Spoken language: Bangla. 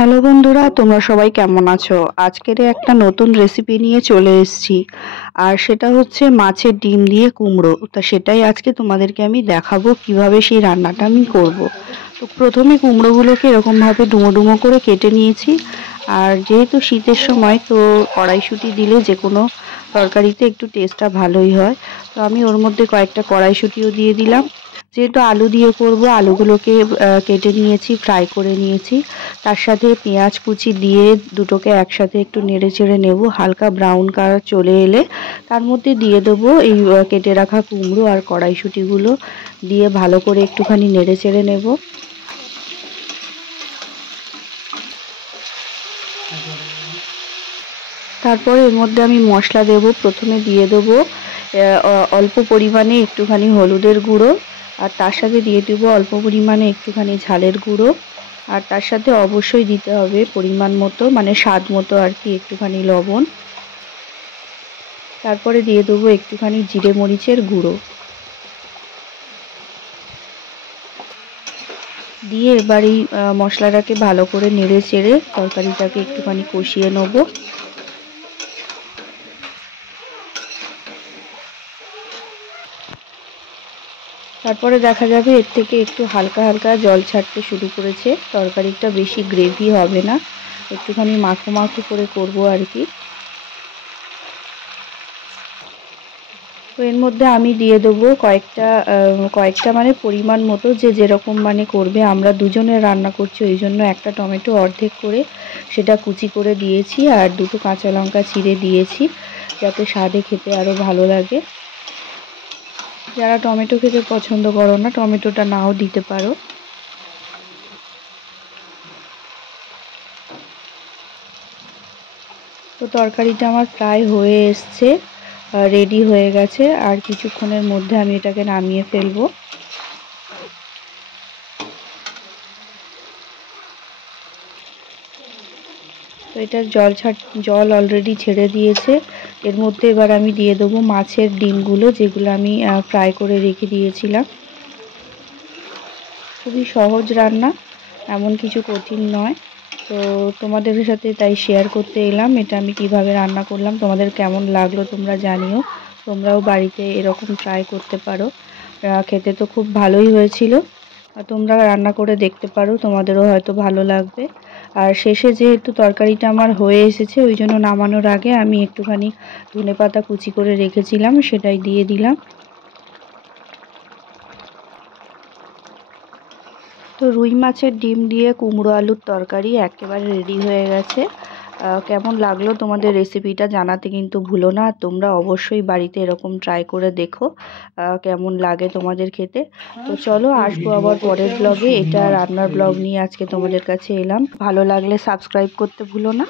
হ্যালো বন্ধুরা, তোমরা সবাই কেমন আছো? আজকের একটা নতুন রেসিপি নিয়ে চলে এসেছি। আর সেটা হচ্ছে মাছের ডিম দিয়ে কুমড়ো। তা সেটাই আজকে তোমাদেরকে আমি দেখাবো কিভাবে সেই রান্নাটা আমি করব। তো প্রথমে কুমড়োগুলোকে এরকমভাবে ডুমো ডুমো করে কেটে নিয়েছি। আর যেহেতু শীতের সময়, তো কড়াইশুঁটি দিলে যে কোনো তরকারিতে একটু টেস্টটা ভালোই হয়। তো আমি ওর মধ্যে কয়েকটা কড়াইশুঁটিও দিয়ে দিলাম। যেহেতু আলু দিয়ে করব, আলুগুলোকে কেটে নিয়েছি, ফ্রাই করে নিয়েছি। তার সাথে পেঁয়াজ কুচি দিয়ে দুটোকে একসাথে একটু নেড়ে চেড়ে নেব। হালকা ব্রাউন কালার চলে এলে তার মধ্যে দিয়ে দেবো এই কেটে রাখা কুমড়ো আর কড়াইশুঁটিগুলো দিয়ে ভালো করে একটুখানি নেড়ে চেড়ে নেব। তারপরে এর মধ্যে আমি মশলা দেব। প্রথমে দিয়ে দেবো অল্প পরিমাণে একটুখানি হলুদের গুঁড়ো, আর তার সাথে দিয়ে দেবো অল্প পরিমাণে একটুখানি ঝালের গুঁড়ো, আর তার সাথে অবশ্যই দিতে হবে পরিমাণ মতো, মানে স্বাদ মতো আর কি, একটুখানি লবণ। তারপরে দিয়ে দেবো একটুখানি জিরে মরিচের গুঁড়ো দিয়ে এবার এই মশলাটাকে ভালো করে নেড়ে চেড়ে তরকারিটাকে একটুখানি কষিয়ে নেব। তারপরে দেখা যাবে এর থেকে একটু হালকা হালকা জল ছাড়তে শুরু করেছে। তরকারিটা বেশি গ্রেভি হবে না, একটুখানি মাখো মাখো করে করব আর কি। তো এর মধ্যে আমি দিয়ে দেবো কয়েকটা মানে পরিমাণ মতো, যে যেরকম মানে করবে। আমরা দুজনে রান্না করছি, ওই জন্য একটা টমেটো অর্ধেক করে সেটা কুচি করে দিয়েছি, আর দুটো কাঁচা লঙ্কা চিড়ে দিয়েছি যাতে স্বাদে খেতে আরও ভালো লাগে। যারা টমেটো খেতে পছন্দ করো না, টমেটোটা নাও দিতে পারো। তো তরকারিটা আমার প্রায় হয়ে এসছে, রেডি হয়ে গেছে। আর কিছুক্ষণের মধ্যে আমি এটাকে নামিয়ে ফেলবো। তো এটার জল অলরেডি ছেড়ে দিয়েছে। এর মধ্যে এবার আমি দিয়ে দেবো মাছের ডিমগুলো, যেগুলো আমি ফ্রাই করে রেখে দিয়েছিলাম। খুবই সহজ রান্না, এমন কিছু কঠিন নয়। তো তোমাদের সাথে তাই শেয়ার করতে এলাম এটা আমি কিভাবে রান্না করলাম। তোমাদের কেমন লাগলো তোমরা জানিও। তোমরাও বাড়িতে এরকম ট্রাই করতে পারো। খেতে তো খুব ভালোই হয়েছিল। তোমরা রান্না করে দেখতে পারো, তোমাদেরও হয়তো ভালো লাগবে। আর শেষে যেহেতু তরকারিটা আমার হয়ে এসেছে, ওই জন্য নামানোর আগে আমি একটুখানি ধনেপাতা কুচি করে রেখেছিলাম, সেটাই দিয়ে দিলাম। তো রুই মাছের ডিম দিয়ে কুমড়ো আলুর তরকারি একেবারে রেডি হয়ে গেছে। কেমন লাগলো তোমাদের রেসিপিটা জানাতে কিন্তু ভুলো না। তোমরা অবশ্যই বাড়িতে এরকম ট্রাই করে দেখো কেমন লাগে তোমাদের খেতে। তো চলো, আসবো আবার পরের ব্লগে। এটা রান্নার ব্লগ নিয়ে আজকে তোমাদের কাছে এলাম। ভালো লাগলে সাবস্ক্রাইব করতে ভুলো না।